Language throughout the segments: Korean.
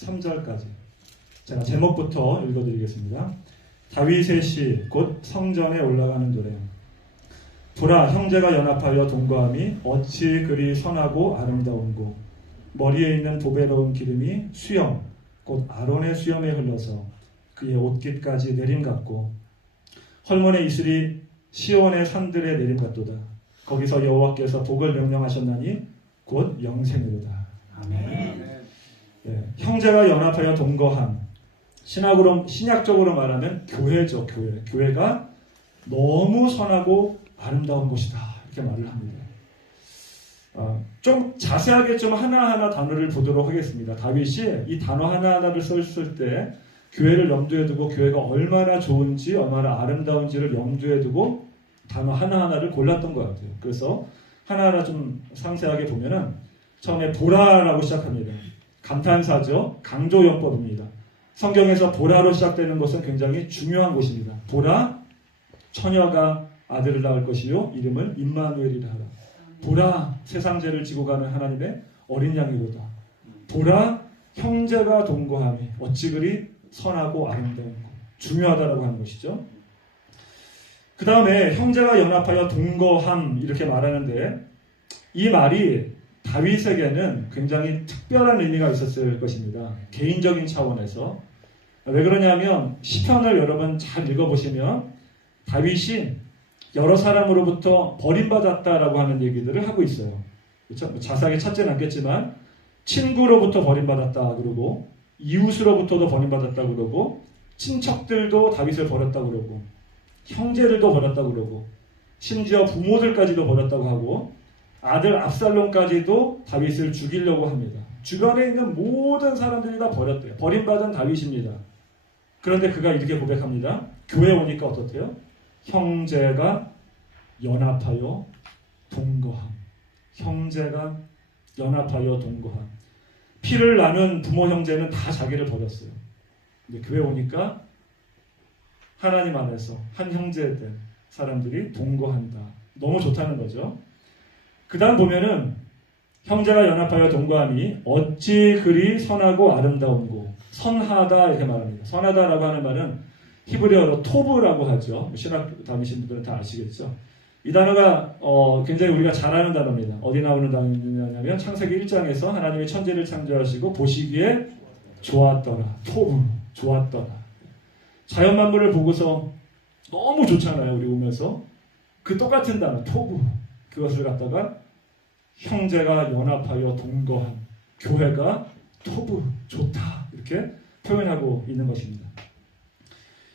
3절까지. 제가 제목부터 읽어드리겠습니다. 다윗의 시, 곧 성전에 올라가는 노래. 보라, 형제가 연합하여 동거함이 어찌 그리 선하고 아름다운고, 머리에 있는 보배로운 기름이 수염, 곧 아론의 수염에 흘러서 그의 옷깃까지 내림 같고, 헐몬의 이슬이 시온의 산들에 내림 같도다. 거기서 여호와께서 복을 명령하셨나니 곧 영생이로다. 아멘. 예, 형제가 연합하여 동거함. 신약적으로 말하면 교회죠. 교회가 너무 선하고 아름다운 곳이다, 이렇게 말을 합니다. 좀 자세하게 좀 하나하나 단어를 보도록 하겠습니다. 다윗이 이 단어 하나하나를 썼을 때 교회를 염두에 두고 교회가 얼마나 좋은지, 얼마나 아름다운지를 염두에 두고 단어 하나하나를 골랐던 것 같아요. 그래서 하나하나 좀 상세하게 보면은 처음에 보라라고 시작합니다. 감탄사죠. 강조용법입니다. 성경에서 보라로 시작되는 것은 굉장히 중요한 곳입니다. 보라, 처녀가 아들을 낳을 것이요 이름을 임마누엘이라 하라. 보라, 세상 죄를 지고 가는 하나님의 어린 양이로다. 보라, 형제가 동거함이 어찌 그리 선하고 아름다운 것. 중요하다라고 하는 것이죠. 그 다음에 형제가 연합하여 동거함, 이렇게 말하는데 이 말이 다윗에게는 굉장히 특별한 의미가 있었을 것입니다. 개인적인 차원에서. 왜 그러냐면 시편을 여러분 잘 읽어보시면 다윗이 여러 사람으로부터 버림받았다라고 하는 얘기들을 하고 있어요. 그렇죠? 자세하게 찾지는 않겠지만 친구로부터 버림받았다 그러고, 이웃으로부터도 버림받았다 그러고, 친척들도 다윗을 버렸다 그러고, 형제들도 버렸다 그러고, 심지어 부모들까지도 버렸다고 하고, 아들 압살롬까지도 다윗을 죽이려고 합니다. 주변에 있는 모든 사람들이 다 버렸대요. 버림받은 다윗입니다. 그런데 그가 이렇게 고백합니다. 교회 오니까 어떻대요? 형제가 연합하여 동거함. 형제가 연합하여 동거함. 피를 나눈 부모 형제는 다 자기를 버렸어요. 근데 교회 오니까 하나님 안에서 한 형제된 사람들이 동거한다. 너무 좋다는 거죠. 그 다음 보면은 형제가 연합하여 동거함이 어찌 그리 선하고 아름다운고, 선하다 이렇게 말합니다. 선하다라고 하는 말은 히브리어로 토브라고 하죠. 신학 다니신 분들은 다 아시겠죠. 이 단어가 굉장히 우리가 잘 아는 단어입니다. 어디 나오는 단어냐면 창세기 1장에서 하나님이 천지를 창조하시고 보시기에 좋았더라. 토브, 좋았더라. 자연 만물을 보고서 너무 좋잖아요. 우리 오면서. 그 똑같은 단어 토브, 그것을 갖다가 형제가 연합하여 동거한, 교회가 토브, 좋다, 이렇게 표현하고 있는 것입니다.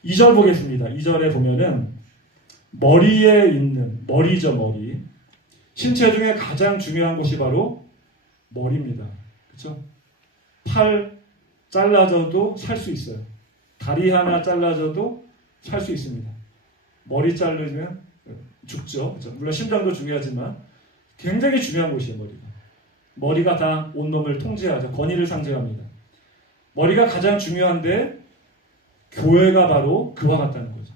2절 보겠습니다. 2절에 보면은 머리에 있는, 머리죠, 머리. 신체 중에 가장 중요한 곳이 바로 머리입니다. 그렇죠? 팔 잘라져도 살 수 있어요. 다리 하나 잘라져도 살 수 있습니다. 머리 자르면 죽죠. 그렇죠? 물론 심장도 중요하지만 굉장히 중요한 곳이에요, 머리가. 머리가 다 온몸을 통제하죠. 권위를 상징합니다. 머리가 가장 중요한데 교회가 바로 그와 같다는 거죠.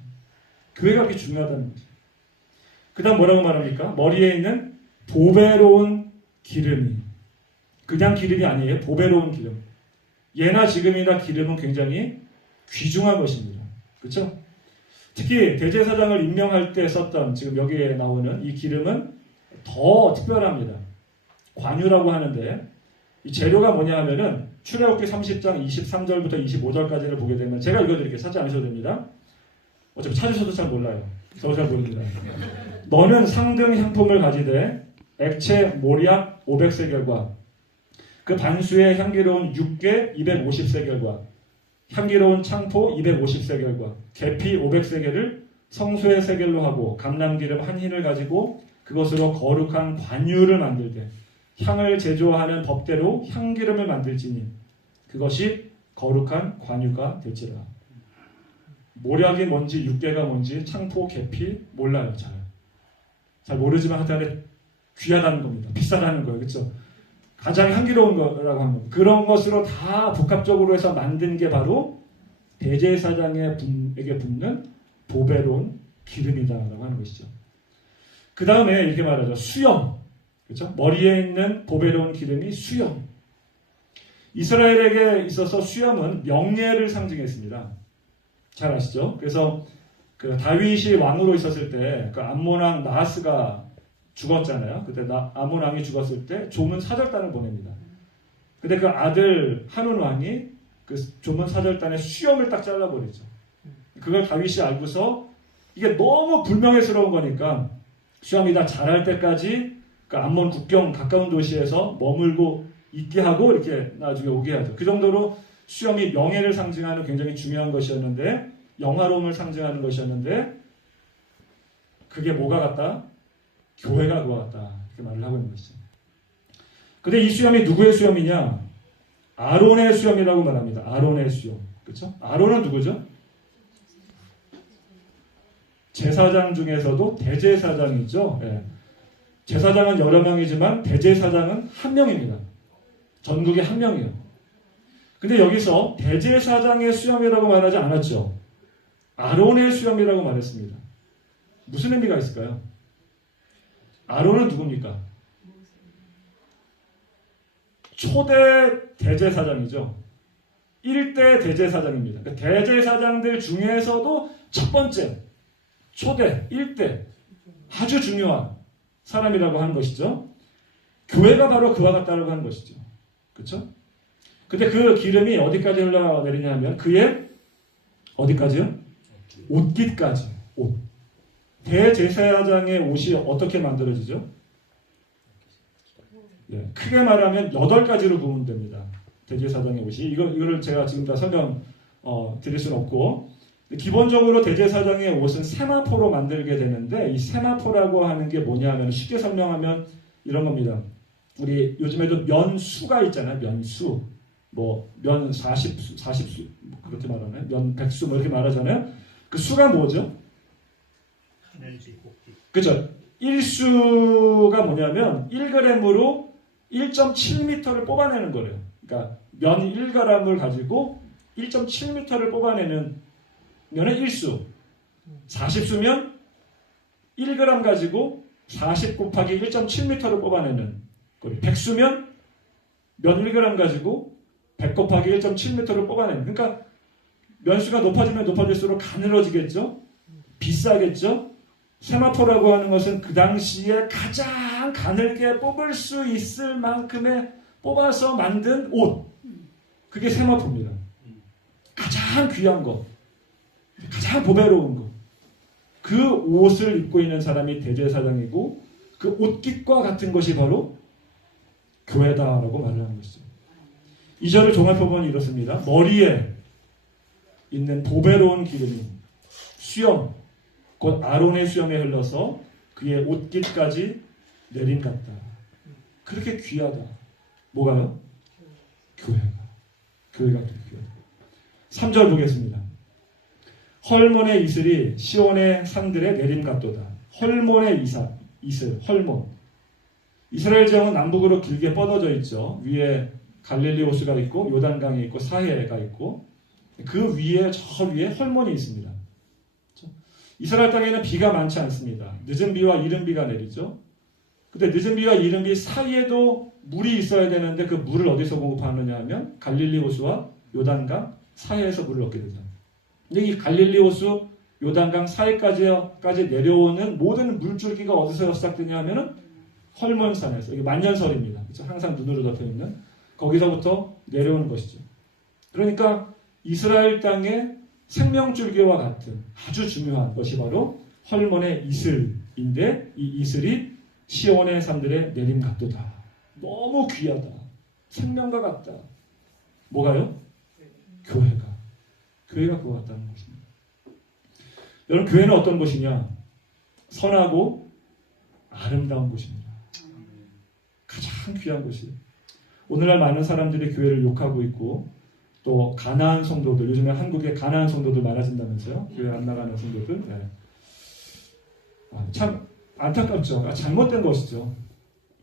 교회가 그렇게 중요하다는 거죠. 그 다음 뭐라고 말합니까? 머리에 있는 보배로운 기름이. 그냥 기름이 아니에요. 보배로운 기름. 예나 지금이나 기름은 굉장히 귀중한 것입니다. 그렇죠? 특히 대제사장을 임명할 때 썼던, 지금 여기에 나오는 이 기름은 더 특별합니다. 관유라고 하는데 이 재료가 뭐냐 하면은 출애굽기 30장 23절부터 25절까지를 보게 되면, 제가 읽어드릴게요. 찾지 않으셔도 됩니다. 어차피 찾으셔도 잘 몰라요. 저도 잘 모릅니다. 너는 상등 향품을 가지되 액체 모략 500세겔과 그 반수의 향기로운 육개 250세겔과 향기로운 창포 250세겔과 계피 500세겔을 성소의 세겔로 하고 감람기름 한 흰을 가지고 그것으로 거룩한 관유를 만들되 향을 제조하는 법대로 향기름을 만들지니 그것이 거룩한 관유가 될지라. 모략이 뭔지 육개가 뭔지 창포 계피 몰라요. 잘 모르지만 하여튼 귀하다는 겁니다. 비싸다는 거예요. 그렇죠? 가장 향기로운 거라고 합니다. 그런 것으로 다 복합적으로 해서 만든 게 바로 대제사장에게 붓는 보배로운 기름이다라고 하는 것이죠. 그 다음에 이렇게 말하죠. 수염. 그렇죠? 머리에 있는 보배로운 기름이 수염. 이스라엘에게 있어서 수염은 명예를 상징했습니다. 잘 아시죠? 그래서 그 다윗이 왕으로 있었을 때 그 암몬 왕 나하스가 죽었잖아요. 그때 암몬 왕이 죽었을 때 조문 사절단을 보냅니다. 근데 그 아들 한운 왕이 그 조문 사절단의 수염을 딱 잘라버리죠. 그걸 다윗이 알고서 이게 너무 불명예스러운 거니까 수염이 다 자랄 때까지 그 암몬 국경 가까운 도시에서 머물고 있게 하고 이렇게 나중에 오게 하죠. 그 정도로 수염이 명예를 상징하는 굉장히 중요한 것이었는데, 영화로움을 상징하는 것이었는데, 그게 뭐가 같다? 교회가 그와 같다. 이렇게 말을 하고 있는 것이죠. 근데 이 수염이 누구의 수염이냐? 아론의 수염이라고 말합니다. 아론의 수염. 그렇죠? 아론은 누구죠? 제사장 중에서도 대제사장이죠. 예. 제사장은 여러 명이지만 대제사장은 한 명입니다. 전국에 한 명이에요. 근데 여기서 대제사장의 수염이라고 말하지 않았죠. 아론의 수염이라고 말했습니다. 무슨 의미가 있을까요? 아론은 누굽니까? 초대 대제사장이죠. 1대 대제사장입니다. 그러니까 대제사장들 중에서도 첫 번째, 초대, 1대, 아주 중요한 사람이라고 하는 것이죠. 교회가 바로 그와 같다라고 하는 것이죠. 그렇죠? 근데 그 기름이 어디까지 흘러내리냐면 그의 어디까지요? 옷깃까지. 옷. 대제사장의 옷이 어떻게 만들어지죠? 예, 크게 말하면 8가지로 구분 됩니다. 대제사장의 옷이. 이거를 제가 지금 다 설명 드릴 수는 없고, 기본적으로 대제사장의 옷은 세마포로 만들게 되는데, 이 세마포라고 하는 게 뭐냐 하면 쉽게 설명하면 이런 겁니다. 우리 요즘에도 면수가 있잖아요. 면수. 뭐 면 40수 그렇게 말하나요? 면 100수 뭐 이렇게 말하잖아요. 그 수가 뭐죠? 그렇죠. 1수가 뭐냐면 1g으로 1.7m를 뽑아내는 거래요. 그러니까 면 1g을 가지고 1.7m를 뽑아내는 면은 1수. 40수면 1g 가지고 40 곱하기 1.7m를 뽑아내는 거래요. 100수면 면 1g 가지고 100 곱하기 1.7m를 뽑아내는. 그러니까 면수가 높아지면 높아질수록 가늘어지겠죠? 비싸겠죠? 세마포라고 하는 것은 그 당시에 가장 가늘게 뽑을 수 있을 만큼의 뽑아서 만든 옷. 그게 세마포입니다. 가장 귀한 것. 가장 보배로운 것. 그 옷을 입고 있는 사람이 대제사장이고 그 옷깃과 같은 것이 바로 교회다라고 말을 하는 것이죠. 2절을 종합해보면 이렇습니다. 머리에 있는 보배로운 기름이 수염, 곧 아론의 수염에 흘러서 그의 옷깃까지 내림 같다. 그렇게 귀하다. 뭐가요? 교회가. 교회가 그렇게 귀하다. 3절 보겠습니다. 헐몬의 이슬이 시온의 산들에 내림 같도다. 헐몬의 이슬, 헐몬. 이스라엘 지형은 남북으로 길게 뻗어져 있죠. 위에 갈릴리 호수가 있고 요단강이 있고 사해가 있고 그 위에 저 위에 헐몬이 있습니다. 그렇죠? 이스라엘 땅에는 비가 많지 않습니다. 늦은 비와 이른 비가 내리죠. 근데 늦은 비와 이른 비 사이에도 물이 있어야 되는데 그 물을 어디서 공급하느냐 하면 갈릴리 호수와 요단강 사해에서 물을 얻게 되죠. 근데 이 갈릴리 호수, 요단강 사해까지 내려오는 모든 물줄기가 어디서 시작되냐 하면은 헐몬산에서. 이게 만년설입니다. 그렇죠? 항상 눈으로 덮여 있는 거기서부터 내려오는 것이죠. 그러니까 이스라엘 땅의 생명줄기와 같은 아주 중요한 것이 바로 헐몬의 이슬인데 이 이슬이 시온의 산들의 내림 같도다. 너무 귀하다. 생명과 같다. 뭐가요? 교회가. 교회가 그와 같다는 것입니다. 여러분, 교회는 어떤 곳이냐? 선하고 아름다운 곳입니다. 가장 귀한 곳이에요. 오늘날 많은 사람들이 교회를 욕하고 있고 또 가나안 성도들, 요즘에 한국에 가나안 성도들 많아진다면서요? 교회 안 나가는 성도들. 네. 참 안타깝죠. 잘못된 것이죠.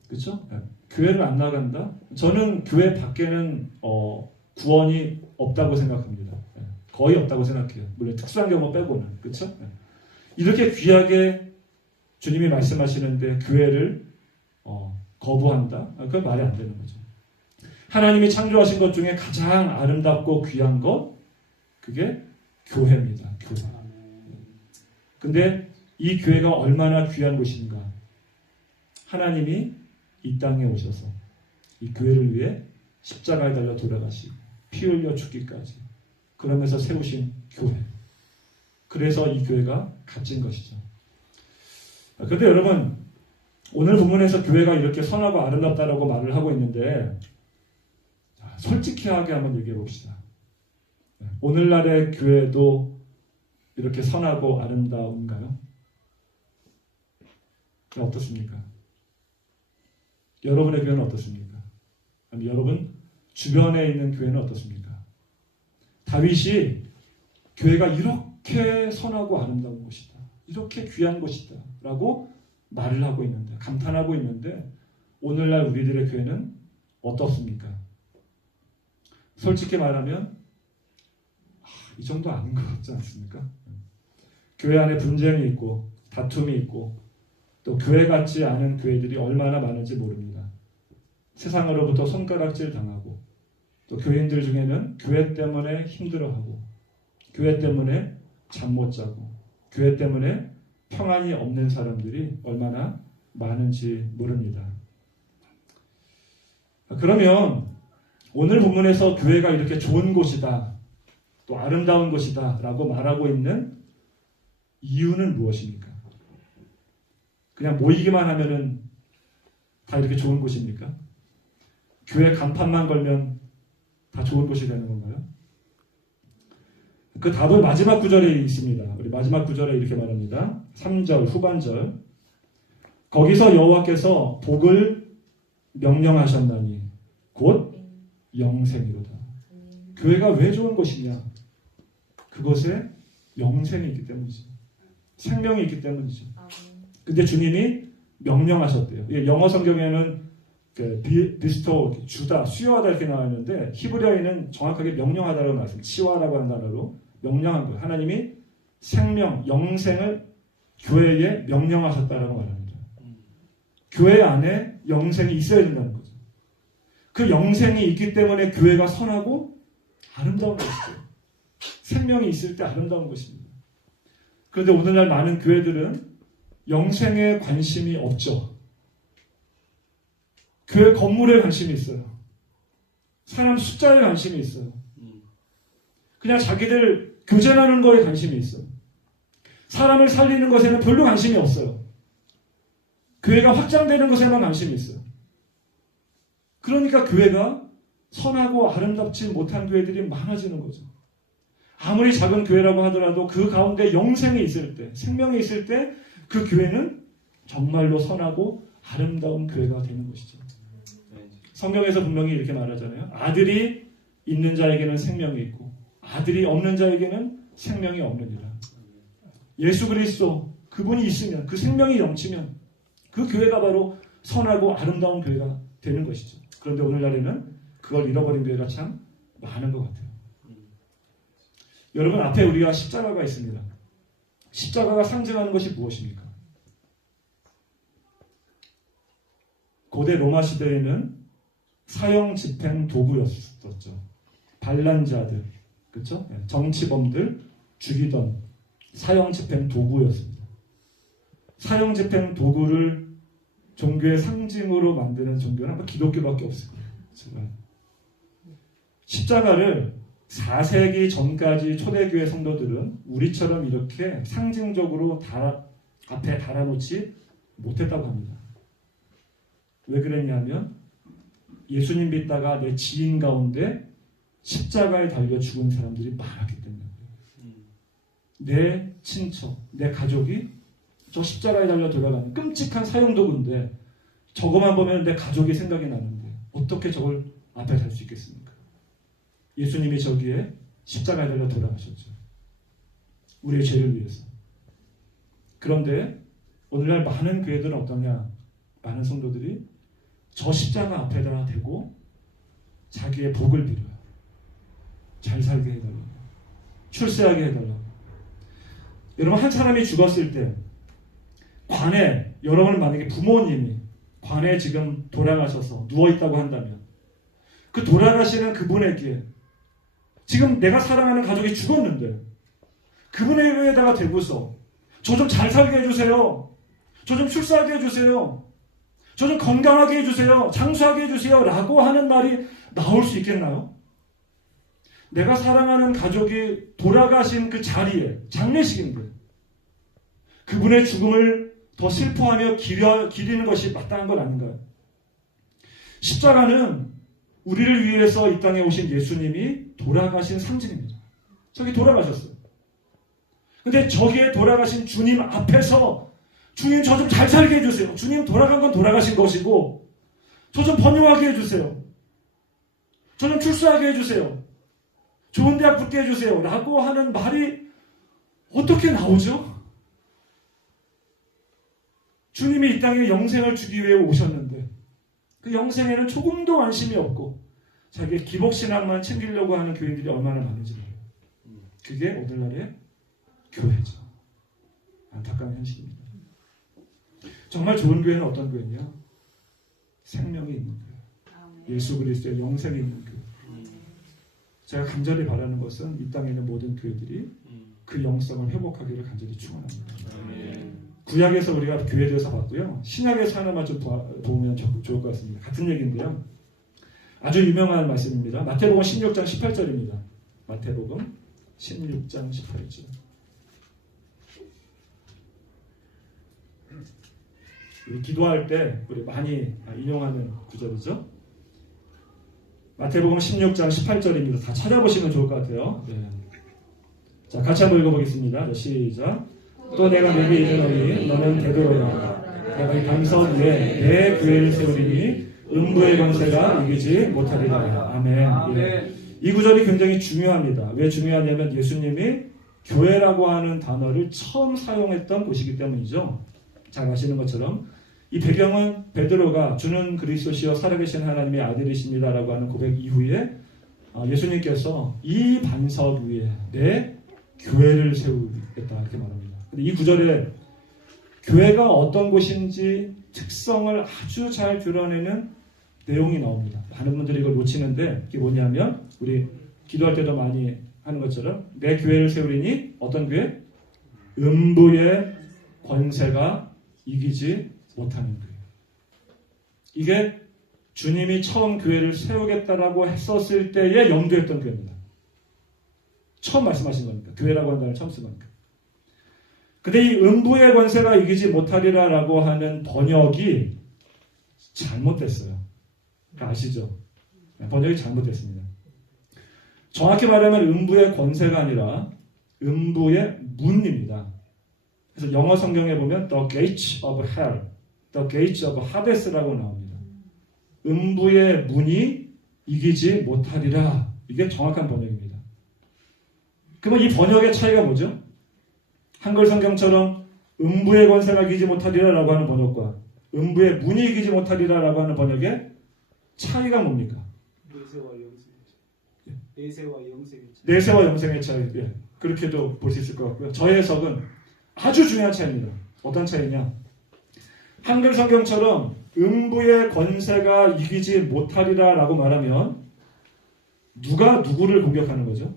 그렇죠? 네. 교회를 안 나간다? 저는 교회 밖에는 구원이 없다고 생각합니다. 네. 거의 없다고 생각해요. 물론 특수한 경우 빼고는. 그렇죠? 네. 이렇게 귀하게 주님이 말씀하시는데 교회를 거부한다? 그건 말이 안 되는 거죠. 하나님이 창조하신 것 중에 가장 아름답고 귀한 것, 그게 교회입니다. 교회. 근데 이 교회가 얼마나 귀한 곳인가. 하나님이 이 땅에 오셔서 이 교회를 위해 십자가에 달려 돌아가시고 피 흘려 죽기까지 그러면서 세우신 교회. 그래서 이 교회가 값진 것이죠. 그런데 여러분, 오늘 본문에서 교회가 이렇게 선하고 아름답다라고 말을 하고 있는데, 솔직하게 한번 얘기해 봅시다. 오늘날의 교회도 이렇게 선하고 아름다운가요? 어떻습니까? 여러분의 교회는 어떻습니까? 아니, 여러분 주변에 있는 교회는 어떻습니까? 다윗이 교회가 이렇게 선하고 아름다운 곳이다, 이렇게 귀한 곳이다 라고 말을 하고 있는데, 감탄하고 있는데, 오늘날 우리들의 교회는 어떻습니까? 솔직히 말하면 이 정도 아닌 것 같지 않습니까? 교회 안에 분쟁이 있고 다툼이 있고 또 교회 같지 않은 교회들이 얼마나 많은지 모릅니다. 세상으로부터 손가락질 당하고 또 교인들 중에는 교회 때문에 힘들어하고 교회 때문에 잠 못 자고 교회 때문에 평안이 없는 사람들이 얼마나 많은지 모릅니다. 그러면 오늘 본문에서 교회가 이렇게 좋은 곳이다, 또 아름다운 곳이다 라고 말하고 있는 이유는 무엇입니까? 그냥 모이기만 하면은 다 이렇게 좋은 곳입니까? 교회 간판만 걸면 다 좋은 곳이 되는 건가요? 그 답은 마지막 구절에 있습니다. 우리 마지막 구절에 이렇게 말합니다. 3절 후반절. 거기서 여호와께서 복을 명령하셨나니 곧 영생이로다. 교회가 왜 좋은 곳이냐? 그곳에 영생이 있기 때문이지. 생명이 있기 때문이지. 근데 주님이 명령하셨대요. 영어 성경에는 비스토, 주다, 수여하다 이렇게 나와 있는데 히브리어에는 정확하게 명령하다라고 나왔습니다. 치와라고 하는 단어로 명령한 거예요. 하나님이 생명, 영생을 교회에 명령하셨다라고 말합니다. 교회 안에 영생이 있어야 된다는 거죠. 그 영생이 있기 때문에 교회가 선하고 아름다운 것이죠. 생명이 있을 때 아름다운 것입니다. 그런데 오늘날 많은 교회들은 영생에 관심이 없죠. 교회 건물에 관심이 있어요. 사람 숫자에 관심이 있어요. 그냥 자기들 교제하는 거에 관심이 있어요. 사람을 살리는 것에는 별로 관심이 없어요. 교회가 확장되는 것에만 관심이 있어요. 그러니까 교회가 선하고 아름답지 못한 교회들이 많아지는 거죠. 아무리 작은 교회라고 하더라도 그 가운데 영생이 있을 때, 생명이 있을 때 그 교회는 정말로 선하고 아름다운 교회가 되는 것이죠. 성경에서 분명히 이렇게 말하잖아요. 아들이 있는 자에게는 생명이 있고 아들이 없는 자에게는 생명이 없느니라. 예수 그리스도 그분이 있으면, 그 생명이 넘치면 그 교회가 바로 선하고 아름다운 교회가 되는 것이죠. 그런데 오늘날에는 그걸 잃어버린 교회가 참 많은 것 같아요. 여러분, 앞에 우리가 십자가가 있습니다. 십자가가 상징하는 것이 무엇입니까? 고대 로마 시대에는 사형 집행 도구였었죠. 반란자들, 그렇죠? 정치범들 죽이던 사형 집행 도구였습니다. 사형 집행 도구를 종교의 상징으로 만드는 종교는 아마 기독교밖에 없을 거예요. 십자가를 4세기 전까지 초대교회 성도들은 우리처럼 이렇게 상징적으로 앞에 달아놓지 못했다고 합니다. 왜 그랬냐면 예수님 믿다가 내 지인 가운데 십자가에 달려 죽은 사람들이 많았기 때문이에요. 내 친척, 내 가족이 저 십자가에 달려 돌아가는 끔찍한 사형도구인데 저거만 보면 내 가족이 생각이 나는데 어떻게 저걸 앞에 달 수 있겠습니까? 예수님이 저기에 십자가에 달려 돌아가셨죠. 우리의 죄를 위해서. 그런데 오늘날 많은 교회들은 어떠냐? 많은 성도들이 저 십자가 앞에다 대고 자기의 복을 빌어요. 잘 살게 해달라고. 출세하게 해달라고. 여러분, 한 사람이 죽었을 때 관에, 여러분 만약에 부모님이 관에 지금 돌아가셔서 누워있다고 한다면 그 돌아가시는 그분에게 지금 내가 사랑하는 가족이 죽었는데 그분에게다가 대고서 저 좀 잘 살게 해주세요. 저 좀 출세하게 해주세요. 저 좀 건강하게 해주세요. 장수하게 해주세요. 라고 하는 말이 나올 수 있겠나요? 내가 사랑하는 가족이 돌아가신 그 자리에 장례식인데 그분의 죽음을 더 슬퍼하며 기리는 것이 마땅한 건 아닌가요? 십자가는 우리를 위해서 이 땅에 오신 예수님이 돌아가신 상징입니다. 저기 돌아가셨어요. 근데 저기에 돌아가신 주님 앞에서 주님 저 좀 잘 살게 해주세요. 주님 돌아간 건 돌아가신 것이고 저 좀 번영하게 해주세요. 저 좀 출세하게 해주세요. 좋은 대학 붙게 해주세요. 라고 하는 말이 어떻게 나오죠? 주님이 이 땅에 영생을 주기 위해 오셨는데 그 영생에는 조금도 관심이 없고 자기의 기복신앙만 챙기려고 하는 교인들이 얼마나 많은지 몰라요. 그게 오늘날의 교회죠. 안타까운 현실입니다. 정말 좋은 교회는 어떤 교회냐? 생명이 있는 교회. 예수 그리스도의 영생이 있는 교회. 제가 간절히 바라는 것은 이 땅에 있는 모든 교회들이 그 영성을 회복하기를 간절히 축원합니다. 구약에서 우리가 교회에 대해서 봤고요. 신약에서 하나만 좀 보면 좋을 것 같습니다. 같은 얘기인데요. 아주 유명한 말씀입니다. 마태복음 16장 18절입니다. 마태복음 16장 18절. 우리 기도할 때 우리 많이 인용하는 구절이죠. 마태복음 16장 18절입니다. 다 찾아보시면 좋을 것 같아요. 네. 자, 같이 한번 읽어보겠습니다. 시작. 또 내가 내게 이르노니 너는 베드로라. 내가 이 반석 위에 내 교회를 세우리니 음부의 권세가 이기지 못하리라. 아멘. 예. 이 구절이 굉장히 중요합니다. 왜 중요하냐면 예수님이 교회라고 하는 단어를 처음 사용했던 곳이기 때문이죠. 잘 아시는 것처럼 이 배경은 베드로가 주는 그리스도시여 살아계신 하나님의 아들이십니다라고 하는 고백 이후에 예수님께서 이 반석 위에 내 교회를 세우겠다 이렇게 말합니다. 근데 이 구절에 교회가 어떤 곳인지 특성을 아주 잘 드러내는 내용이 나옵니다. 많은 분들이 이걸 놓치는데 이게 뭐냐면 우리 기도할 때도 많이 하는 것처럼 내 교회를 세우리니 어떤 교회? 음부의 권세가 이기지 못하는 교회. 이게 주님이 처음 교회를 세우겠다라고 했었을 때에 염두했던 교회입니다. 처음 말씀하신 거니까. 교회라고 한다는 처음 쓴 거니까. 근데 이 음부의 권세가 이기지 못하리라라고 하는 번역이 잘못됐어요. 아시죠? 번역이 잘못됐습니다. 정확히 말하면 음부의 권세가 아니라 음부의 문입니다. 그래서 영어 성경에 보면 The Gates of Hell, The Gates of Hades라고 나옵니다. 음부의 문이 이기지 못하리라. 이게 정확한 번역입니다. 그러면 이 번역의 차이가 뭐죠? 한글 성경처럼 음부의 권세가 이기지 못하리라라고 하는 번역과 음부의 문이 이기지 못하리라라고 하는 번역의 차이가 뭡니까? 내세와 영생의 차이. 예. 그렇게도 볼 수 있을 것 같고요. 저의 해석은 아주 중요한 차이입니다. 어떤 차이냐? 한글 성경처럼 음부의 권세가 이기지 못하리라라고 말하면 누가 누구를 공격하는 거죠?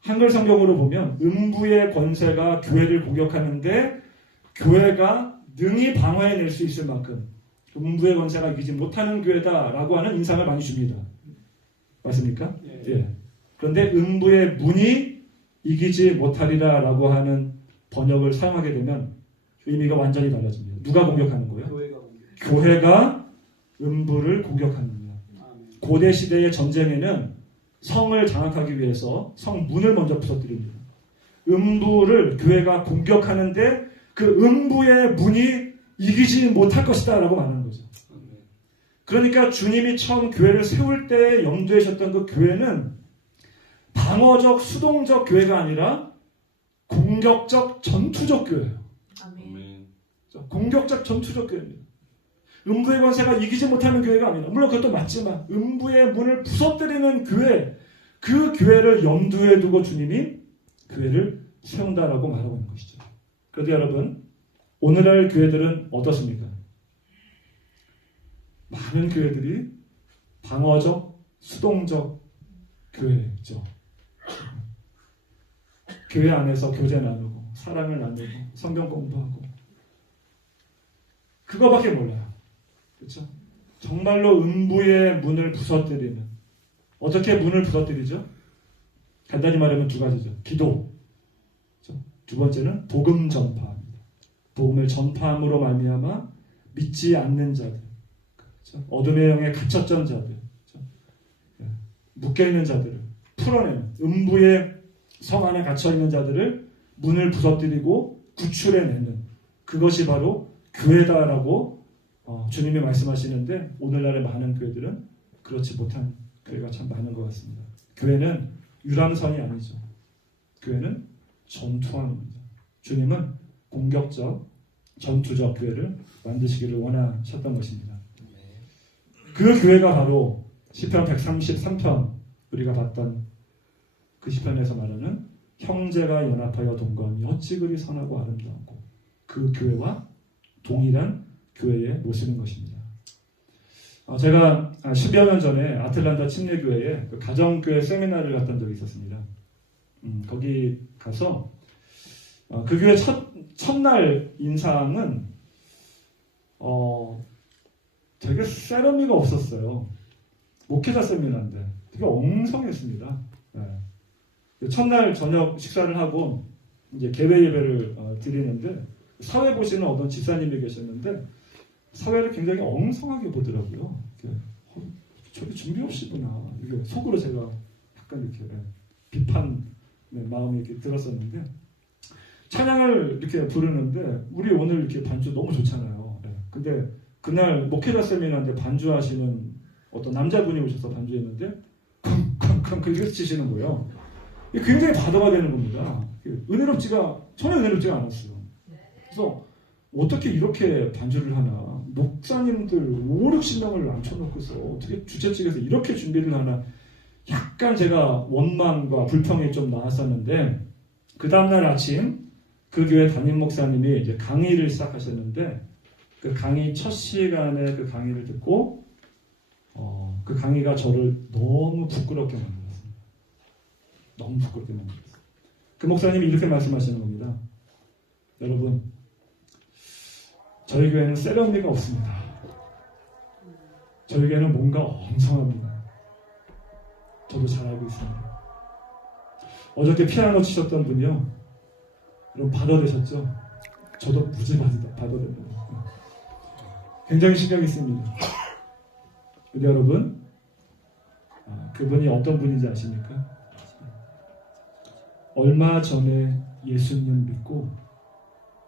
한글 성경으로 보면 음부의 권세가 교회를 공격하는데 교회가 능히 방어해낼 수 있을 만큼 음부의 권세가 이기지 못하는 교회다라고 하는 인상을 많이 줍니다. 맞습니까? 예. 그런데 음부의 문이 이기지 못하리라라고 하는 번역을 사용하게 되면 의미가 완전히 달라집니다. 누가 공격하는 거예요? 교회가 음부를 공격하는 거예요. 고대 시대의 전쟁에는 성을 장악하기 위해서 성문을 먼저 부서뜨립니다. 음부를 교회가 공격하는데 그 음부의 문이 이기지 못할 것이다 라고 말하는 거죠. 그러니까 주님이 처음 교회를 세울 때 염두하셨던 그 교회는 방어적, 수동적 교회가 아니라 공격적, 전투적 교회예요. 아멘. 공격적, 전투적 교회입니다. 음부의 권세가 이기지 못하는 교회가 아니라, 물론 그것도 맞지만 음부의 문을 부서뜨리는 교회, 그 교회를 염두에 두고 주님이 교회를 세운다라고 말하고 있는 것이죠. 그런데 여러분, 오늘날 교회들은 어떻습니까? 많은 교회들이 방어적, 수동적 교회죠. 교회 안에서 교제 나누고 사랑을 나누고 성경 공부하고 그거밖에 몰라요. 그렇죠? 정말로 음부의 문을 부서뜨리는, 어떻게 문을 부서뜨리죠? 간단히 말하면 두 가지죠. 기도. 그렇죠? 두 번째는 복음 전파입니다. 복음을 전파함으로 말미암아 믿지 않는 자들, 그렇죠? 어둠의 영에 갇혔던 자들, 그렇죠? 묶여있는 자들을 풀어내는, 음부의 성 안에 갇혀있는 자들을 문을 부서뜨리고 구출해내는, 그것이 바로 교회다라고 주님이 말씀하시는데, 오늘날의 많은 교회들은 그렇지 못한 교회가 참 많은 것 같습니다. 교회는 유람선이 아니죠. 교회는 전투함입니다. 주님은 공격적, 전투적 교회를 만드시기를 원하셨던 것입니다. 그 교회가 바로 시편 133편 우리가 봤던 그 시편에서 말하는 형제가 연합하여 동거하니 어찌 그리 선하고 아름다우고, 그 교회와 동일한 교회의 모습인 것입니다. 제가 10여 년 전에 아틀란타 침례교회에 그 가정교회 세미나를 갔던 적이 있었습니다. 거기 가서 그 교회 첫날 인상은 되게 세련미가 없었어요. 목회자 세미나인데 되게 엉성했습니다. 네. 첫날 저녁 식사를 하고 이제 개회 예배를 드리는데, 사회 보시는 어떤 집사님이 계셨는데 사회를 굉장히 엉성하게 보더라고요. 저게 준비 없이구나. 이게 속으로 제가 약간 이렇게 비판 마음이 이렇게 들었었는데, 찬양을 이렇게 부르는데 우리 오늘 이렇게 반주 너무 좋잖아요. 네. 근데 그날 목회자 세미나인데 반주하시는 어떤 남자분이 오셔서 반주했는데 쾅쾅쾅 그렇게 치시는 거예요. 이게 굉장히 바다가 되는 겁니다. 전혀 은혜롭지가 않았어요. 그래서 어떻게 이렇게 반주를 하나, 목사님들 5, 60명을 앉혀놓고서 어떻게 주최 측에서 이렇게 준비를 하나, 약간 제가 원망과 불평이 좀 나왔었는데, 그 다음날 아침 그 교회 담임 목사님이 이제 강의를 시작하셨는데, 그 강의 첫 시간에 그 강의를 듣고 그 강의가 저를 너무 부끄럽게 만들었습니다. 너무 부끄럽게 만들었어요. 그 목사님이 이렇게 말씀하시는 겁니다. 여러분, 저희 교회는 세련미가 없습니다. 저희 교회는 뭔가 엉성합니다. 저도 잘 알고 있습니다. 어저께 피아노 치셨던 분이요, 여러분 받아내셨죠? 저도 무지 받아냅니다. 굉장히 신경이 있습니다. 근데 여러분, 그분이 어떤 분인지 아십니까? 얼마 전에 예수님 믿고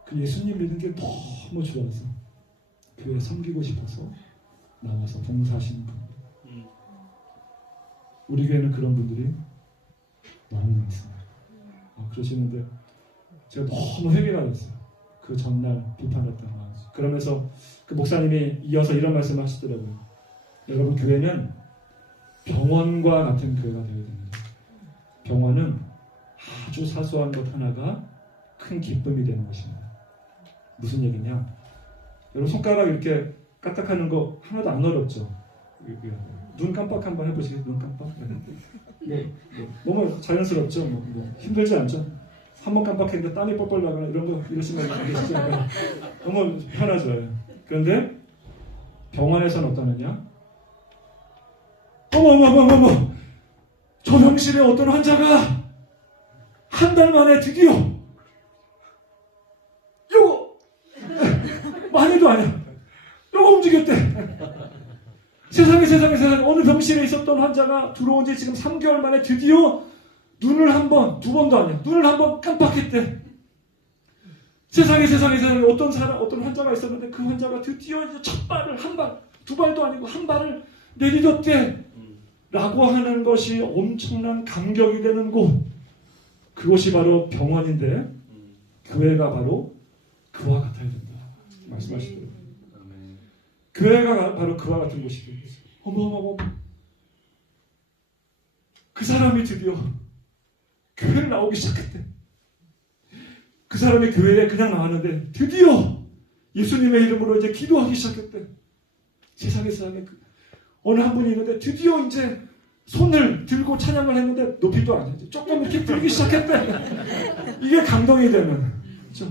그 예수님 믿은 게 너무 좋아서 교회 섬기고 싶어서 나와서 봉사하시는 분. 우리 교회는 그런 분들이 너무 많습니다. 그러시는데 제가 너무 회개가 됐어요. 그 전날 비판했던 마음. 그러면서 그 목사님이 이어서 이런 말씀을 하시더라고요. 여러분, 교회는 병원과 같은 교회가 되어야 됩니다. 병원은 아주 사소한 것 하나가 큰 기쁨이 되는 것입니다. 무슨 얘기냐? 여러분, 손가락 이렇게 까딱하는 거 하나도 안 어렵죠? 눈 깜빡 한번 해보시겠어요? 눈 깜빡? 너무 자연스럽죠? 힘들지 않죠? 한 번 깜빡했는데 땀이 뻘뻘 나거나 이런 거, 이러시면 안 계시죠? 너무 편하죠. 그런데 병원에서는 어떠느냐? 어머, 저 병실에 어떤 환자가 한 달 만에 드디어 요거 많이도 아니야, 요거 움직였대. 세상에 어느 병실에 있었던 환자가 들어온 지 지금 3개월 만에 드디어 눈을 한 번, 두 번도 아니야, 눈을 한 번 깜빡했대. 세상에 어떤 환자가 있었는데 그 환자가 드디어 이제 첫 발을, 한 발, 두 발도 아니고 한 발을 내딛었대. 라고 하는 것이 엄청난 감격이 되는 곳, 그것이 바로 병원인데, 교회가 바로 그와 같아야 된다 말씀하시더라고요. 교회가 바로 그와 같은 곳이고, 어머, 그 사람이 드디어 교회를 나오기 시작했대. 그 사람이 교회에 그냥 나왔는데 드디어 예수님의 이름으로 이제 기도하기 시작했대. 세상에서 어느 한 분이 있는데 드디어 이제 손을 들고 찬양을 했는데 높이도 안 했지. 조금 이렇게 들기 시작했대. 이게 감동이 되는,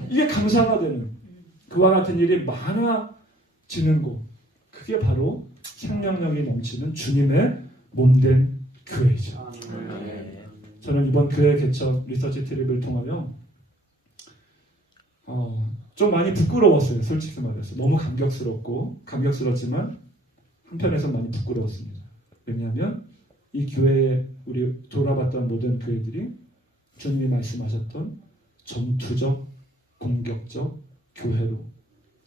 이게 감사가 되는 그와 같은 일이 많아지는 곳. 그게 바로 생명력이 넘치는 주님의 몸된 교회죠. 저는 이번 교회 개척 리서치 트립을 통하여 좀 많이 부끄러웠어요. 솔직히 말해서 너무 감격스럽지만 한편에서 많이 부끄러웠습니다. 왜냐하면 이 교회에 우리 돌아봤던 모든 교회들이 주님이 말씀하셨던 전투적, 공격적 교회로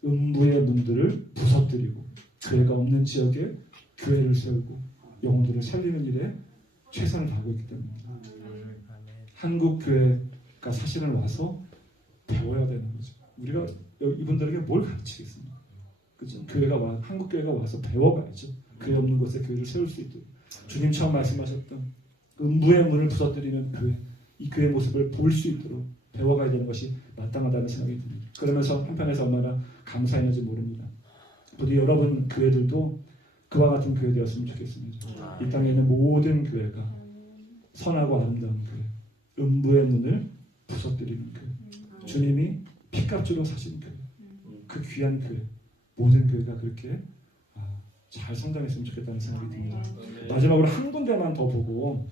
음부의 문들을 부서뜨리고 교회가 없는 지역에 교회를 세우고 영혼들을 살리는 일에 최선을 다하고 있기 때문입니다. 한국 교회가 사실은 와서 배워야 되는 거죠. 우리가 이분들에게 뭘 가르치겠습니까? 그죠? 한국 교회가 와서 배워가야죠. 교회 없는 곳에 교회를 세울 수 있도록. 주님 처음 말씀하셨던 음부의 문을 부서뜨리는 교회, 이 교회의 모습을 볼 수 있도록 배워가야 되는 것이 마땅하다는 생각이 듭니다. 그러면서 한편에서 얼마나 감사했는지 모릅니다. 부디 여러분 교회들도 그와 같은 교회 되었으면 좋겠습니다. 이 땅에 있는 모든 교회가 선하고 아름다운 교회, 음부의 문을 부서뜨리는 교회, 주님이 피값주로 사신 교회, 그 귀한 교회, 모든 교회가 그렇게 잘 성장했으면 좋겠다는 생각이 듭니다. 마지막으로 한 군데만 더 보고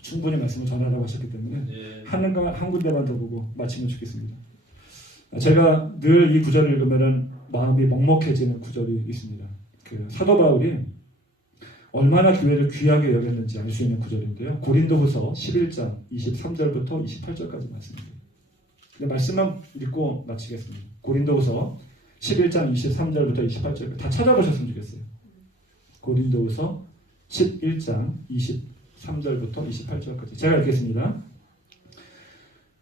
충분히 말씀을 전하라고 하셨기 때문에 한 군데만 더 보고 마치면 좋겠습니다. 제가 늘 이 구절을 읽으면 마음이 먹먹해지는 구절이 있습니다. 그 사도 바울이 얼마나 교회를 귀하게 여겼는지 알 수 있는 구절인데요. 고린도후서 11장 23절부터 28절까지 말씀입니다. 근데 말씀만 읽고 마치겠습니다. 고린도후서 11장 23절부터 28절까지 다 찾아보셨으면 좋겠어요. 고린도후서 11장 23절부터 28절까지 제가 읽겠습니다.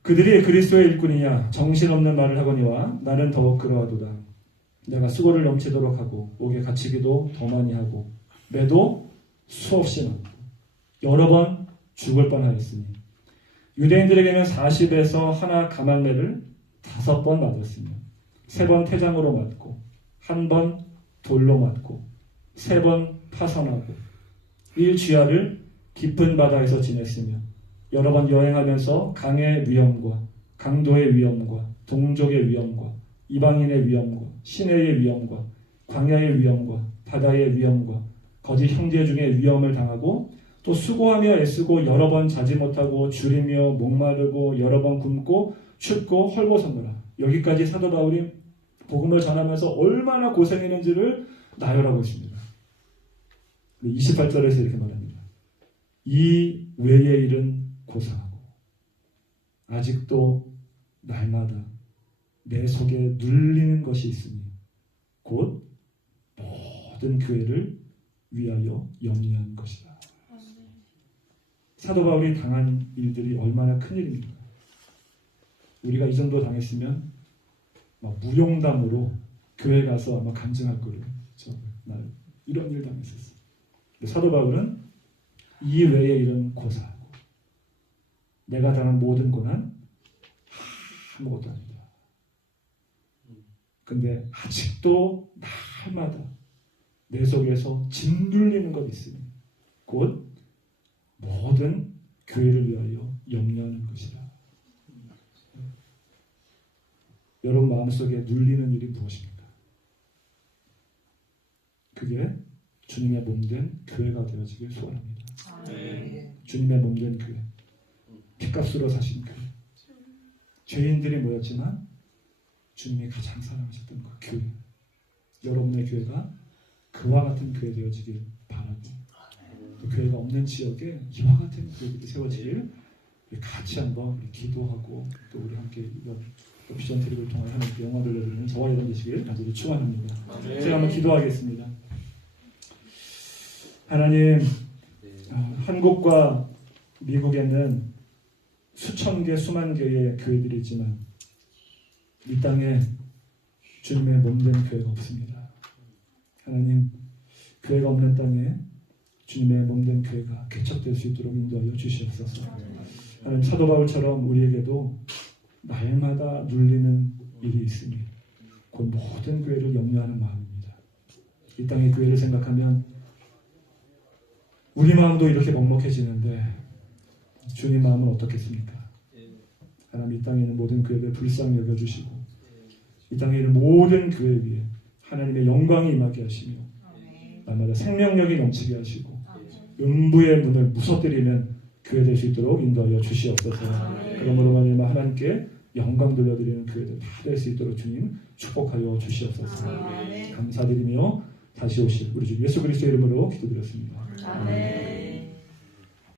그들이 그리스도의 일꾼이냐 정신없는 말을 하거니와 나는 더욱 그러하도다. 내가 수고를 넘치도록 하고 옥에 갇히기도 더 많이 하고 매도 수없이 많고 여러 번 죽을 뻔하였으니 유대인들에게는 40에서 하나 가만매를 5번 맞았으며 3번 태장으로 맞고 1번 돌로 맞고 3번 파선하고 1주야를 깊은 바다에서 지냈으며 여러 번 여행하면서 강의 위험과 강도의 위험과 동족의 위험과 이방인의 위험과 시내의 위험과 광야의 위험과 바다의 위험과 거짓 형제 중에 위험을 당하고 또 수고하며 애쓰고 여러 번 자지 못하고 줄이며 목마르고 여러 번 굶고 춥고 헐벗었노라. 여기까지 사도 바울이 복음을 전하면서 얼마나 고생했는지를 나열하고 있습니다. 28절에서 이렇게 말합니다. 이 외의 일은 고사하고 아직도 날마다 내 속에 눌리는 것이 있으니 곧 모든 교회를 위하여 염려한 것이다. 사도 바울이 당한 일들이 얼마나 큰 일입니까? 우리가 이 정도 당했으면 무용담으로 교회 가서 아마 간증할 거예요. 나 이런 일 당했었어. 사도 바울은 이 외의 일은 고사하고 내가 당한 모든 고난 아무것도 아니다. 근데 아직도 날마다 내 속에서 짓눌리는 것 있으니 곧 모든 교회를 위하여 염려하는 것이라. 여러분 마음속에 눌리는 일이 무엇입니까? 그게 주님의 몸된 교회가 되어지길 소원합니다. 주님의 몸된 교회, 피값으로 사신 교회, 죄인들이 모였지만 주님이 가장 사랑하셨던 그 교회, 여러분의 교회가 그와 같은 교회 되어지길 바라고, 또 교회가 없는 지역에 이와 같은 교회들이 세워지길 같이 한번 기도하고 또 우리 함께 이런 비전 트립을 통해 하나님께 영광을 돌려드리는 저와 여러분 되시길 간절히 축원합니다. 제가 한번 기도하겠습니다. 하나님, 한국과 미국에는 수천 개, 수만 개의 교회들이 있지만 이 땅에 주님의 몸된 교회가 없습니다. 하나님, 교회가 없는 땅에 주님의 몸된 교회가 개척될 수 있도록 인도하여 주시옵소서. 하나님, 사도 바울처럼 우리에게도 날마다 눌리는 일이 있으니 곧 모든 교회를 염려하는 마음입니다. 이 땅의 교회를 생각하면 우리 마음도 이렇게 먹먹해지는데 주님 마음은 어떻겠습니까? 하나님 이 땅에 있는 모든 교회들 불쌍히 여겨주시고 이 땅에 있는 모든 교회 위에 하나님의 영광이 임하게 하시며 날마다 생명력이 넘치게 하시고 음부의 문을 무서뜨리는 교회 될 수 있도록 인도하여 주시옵소서. 그러므로 말미암아 하나님께 영광 돌려드리는 교회들 다 될 수 있도록 주님 축복하여 주시옵소서. 감사드리며 다시 오실 우리 주 예수 그리스도의 이름으로 기도드렸습니다. 아멘.